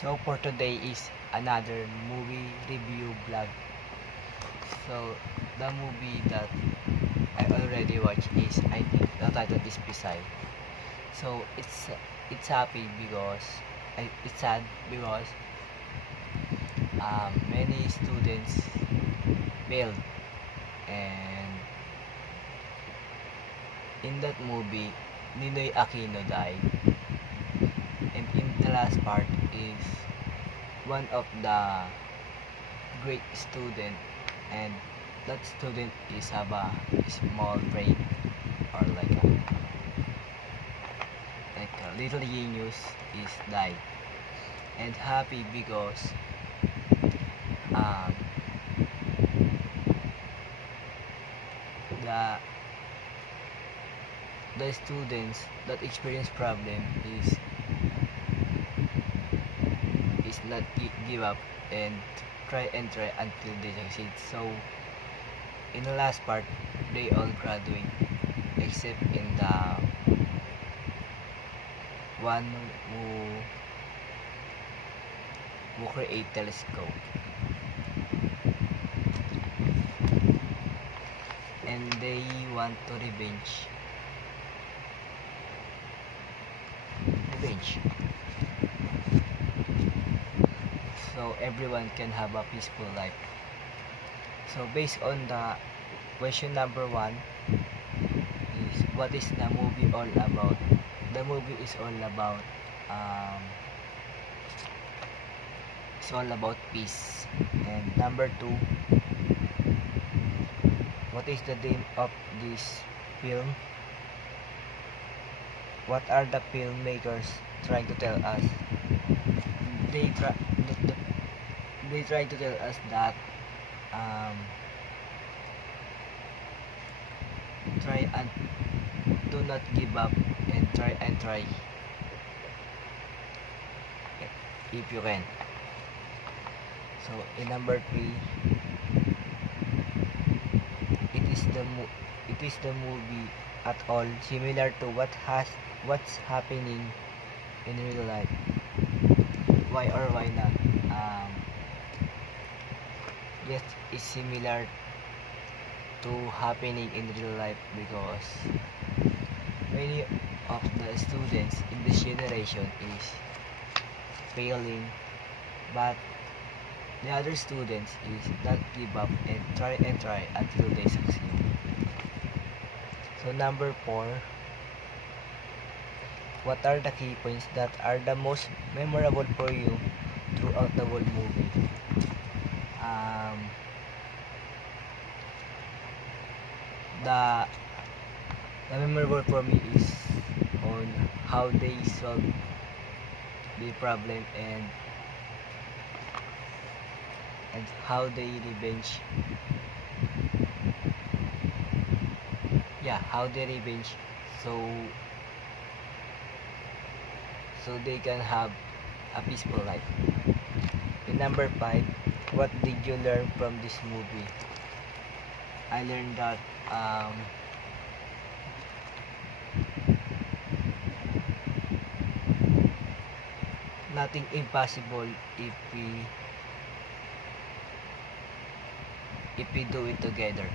So for today is another movie review vlog. So the movie that I already watched is, I think the title is Pisay. So it's happy because it's sad because many students failed, and in that movie Ninoy Aquino died, and in the last part is one of the great student, and that student is have a small brain, or like a little genius is died, and happy because um, the the students that experience problem is not give up and try until they succeed. So in the last part they all graduate except in the one who create telescope, and they want to revenge so everyone can have a peaceful life. So based on the question number one is, what is the movie all about? The movie is all about um, peace. And number two, what is the theme of this film? What are the filmmakers trying to tell us? They try they try to tell us that um, try and do not give up, and try if you can. So in number three, it is the movie at all similar to what's happening in real life? Why or why not? Yes, it's similar to happening in real life because many of the students in this generation is failing, but the other students is not give up and try until they succeed. So number four, what are the key points that are the most memorable for you throughout the whole movie? The memorable for me is on how they solve the problem, and how they revenge, so they can have a peaceful life. In number five, what did you learn from this movie? I learned that nothing impossible if we do it together.